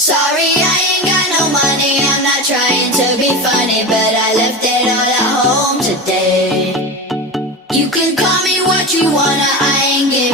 Sorry, I ain't got no money, I'm not trying to be funny, but I left it all at home today. You can call me what you wanna, I ain't giving